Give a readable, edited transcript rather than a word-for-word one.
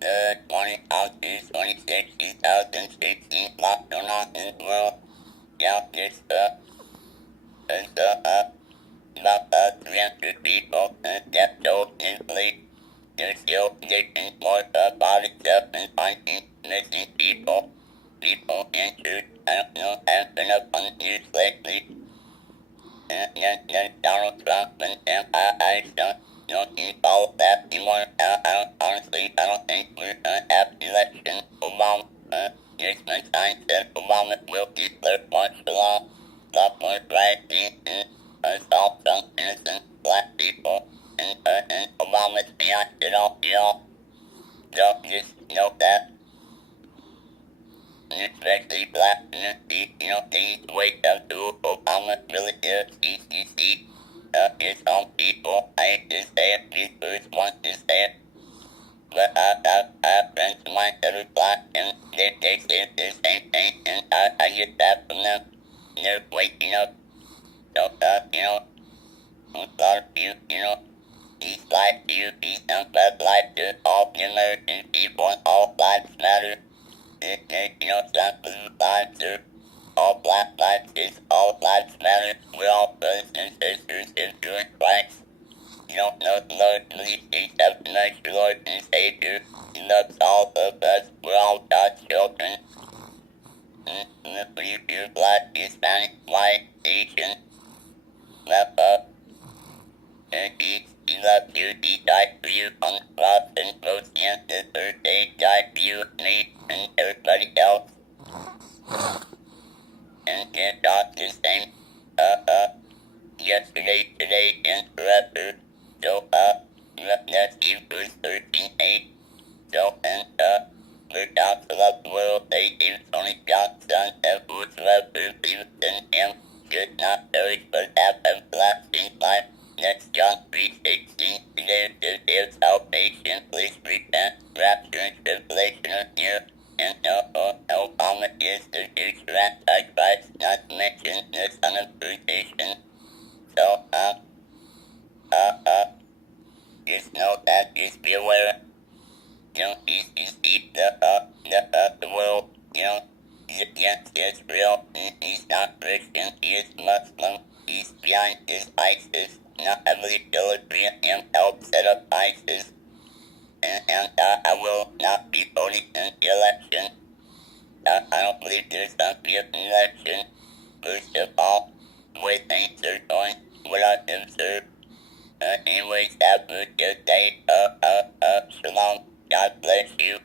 The 20 August 26, 2016, lockdown in the world. Yeah, it's about 300 people death toll in Italy. They're still getting more body stuff and finding missing people. People injured. I don't know, haven't been up on the news lately. And Donald Trump and I don't need all of that anymore. Honestly, I don't think we're gonna have election. Obama, here's my sign said Obama will declare martial law, stop more rioting, and assault some innocent black people. And Obama's behind it all. So just know that. Especially black community, they wake up to Obama really is CCC. It's on people. I hate to say it, people want to say it. But I have friends of mine that are black and they say the same thing and I get that from them. And they're waking up. So, a lot of you, peace life to you, peace and bad life to all the American people and all lives matter. Black lives are all black lives is all lives matter. We're all brothers and sisters in doing Christ. You don't know the Lord and least He have to know your Lord and Savior. He loves all of us. We're all God's children. Whether you're black, Hispanic, white, Asian, He loved you. He died for you on the cross and rose again the third day. Died for you, me, and everybody else. And God the same, yesterday, today, and forever. So, that's Hebrews 13:8. So, for God to love the world, they gave His only begotten Son, that whosoever believes in Him should not perish but have everlasting life. That's John 3:16. There is salvation. Please repent. Rapture and tribulation are near. And Obama is the future Antichrist, not to mention the son of perdition. So, just know that, just be aware. He's the world, he's against Israel. He's not Christian. He is Muslim. He's behind his ISIS. Not heavily deliberate him help set up ISIS. And I will not be voting in the election. I don't believe there's going to be an election. First of all, the way things are going, what I've observed. Anyways, have a good day. Shalom. God bless you.